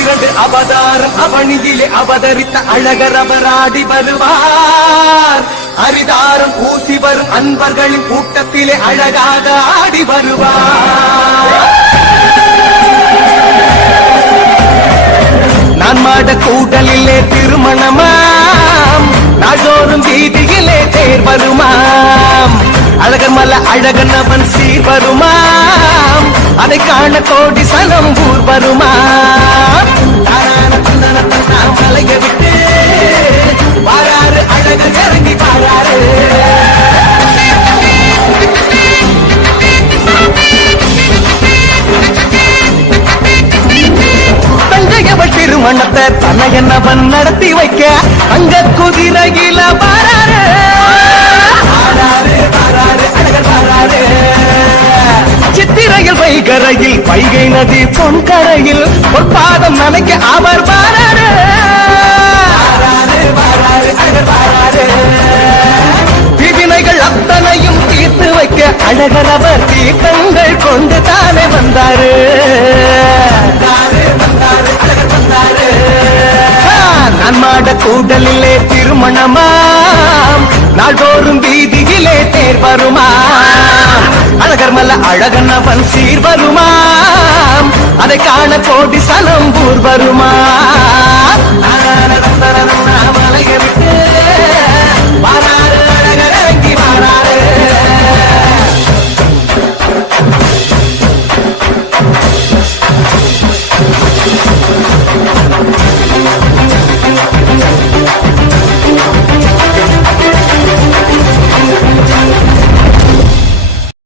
இரண்டு அவதாரம் அவனியிலே அவதரித்த அழகர் அவராடி வருவார். அரிதாரம் பூசி வரும் அன்பர்களின் கூட்டத்திலே அழகாக ஆடி வருவார். நான் மாட கூடலிலே திருமணமாம், நாள்தோறும் வீதியிலே தேர் வருமாம். அழகர் மல அழகன் அவன் சீர் வருமாம், அதை காண கோடி சனம் ஊர் வருமாம். மலைய விட்டு வாராறு அழகர் இறங்கி வாராறு. தங்கையவள் திருமணத்தை தன்னையனவன் நடத்தி வைக்க அங்க குதிரையில வாராறு. சித்திரையில் வைகரையில் வைகை நதி பொன்கரையில் பொற்பாதம் நனைக்க அவர் வாராரு. விதினைகள் அத்தனையும் தீர்த்து வைக்க அழகர் அவர் தீர்த்தங்கள் கொண்டு தானே வந்தாரு. நான் மாட கூடலிலே திருமணமாம், நாள்தோறும் வீதியிலே தேர் வருமாம். அழகர் மல்ல அழகன் அவன் சீர் வருமாம், அதை காண கோடி சனம் ஊர் வருமாம். மலைய விட்டு